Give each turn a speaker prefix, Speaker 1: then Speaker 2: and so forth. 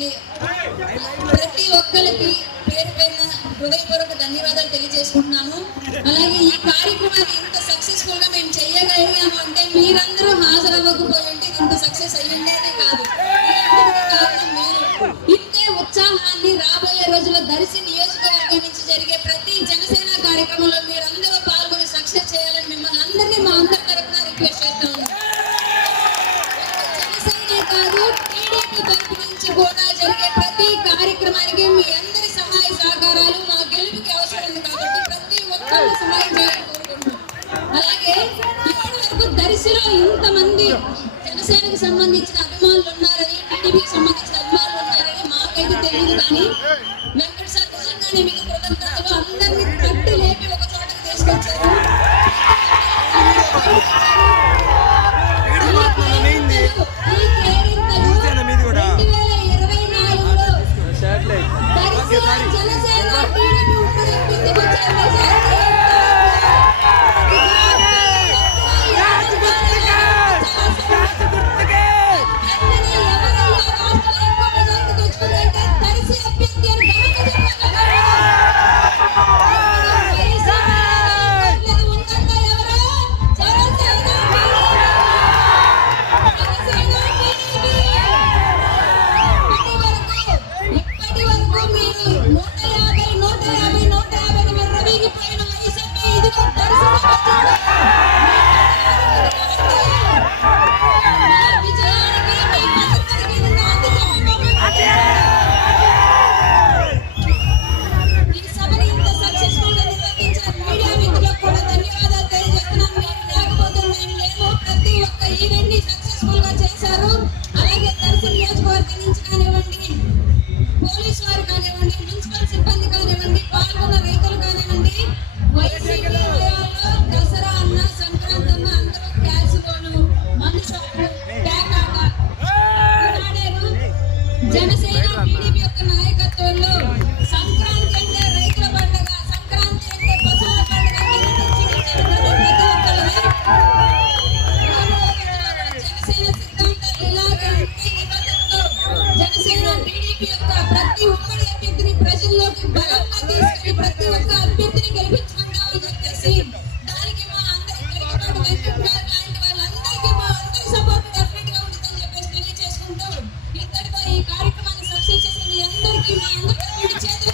Speaker 1: క్షమించండి ప్రతి ఒక్కరికి పేరు పేరున హృదయపూర్వక ధన్యవాదాలు తెలియజేసుకుంటున్నాను. అలాగే ఈ కార్యక్రమాన్ని ఇంత సక్సెస్ఫుల్గా మేము చేయగలిగాము అంటే మీరందరూ హాజరవ్వకపోయి ఉంటే ఇంత సక్సెస్ అయ్యిండేది కాదు. ఇంతే ఉత్సాహాన్ని రాబోయే రోజుల్లో దర్శి నియోజకవర్గం నుంచి జరిగే ప్రతి జనసేన కార్యక్రమంలో మీరందరూ పాల్గొని సక్సెస్ చేయాలని మిమ్మల్ని అందరినీ మా అందరి తరఫున రిక్వెస్ట్ చేస్తా ఉన్నాం కార్యక్రమానికి మీ అందరి సహాయ సహకారాలు మా గెలుపుకి అవసరం కాబట్టి ప్రతి ఒక్కరు సహాయం చేయాలని అలాగే ఇప్పటి వరకు దర్శిలో ఇంతమంది జనసేనకు సంబంధించిన అభిమానులు ఉన్నారని టీడీపీకి సంబంధించిన అభిమానులు ఉన్నారని మాకైతే తెలియదు కానీ వెంకట సార్ నిజంగానే మీకు కృతజ్ఞతలు. అందరినీ తట్టి లేపి ఒక చోటకి తీసుకొచ్చారు. కానివ్వండి పోలీసు వారు కానివ్వండి మున్సిపల్ సిబ్బంది కానివ్వండి పాల్గొన్న రైతులు కానివ్వండి వైసీపీ దసరా అన్న సంక్రాంతి అన్న అందరూ క్యాసులోను మందు షాపులు జనసేన టీడీపీ యొక్క నాయకత్వంలో ఒక్క అభ్యర్థిని గెలిపించుకుంటామని చెప్పేసి దానికి మా అందరికీ వాళ్ళందరికీ మా అందరి సపోర్ట్ డెఫినెట్గా ఉంటుందని చెప్పేసి తెలియజేసుకుంటూ ఇక్కడితో ఈ కార్యక్రమాన్ని సక్సెస్ చేసిన మీ అందరికీ మా అందరికీ చేతులు